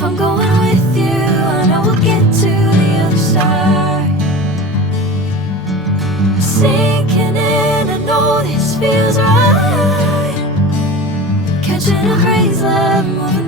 If I'm going with you, I know we'll get to the other side. Sinking in, I know this feels right. Catching a crazy love, moving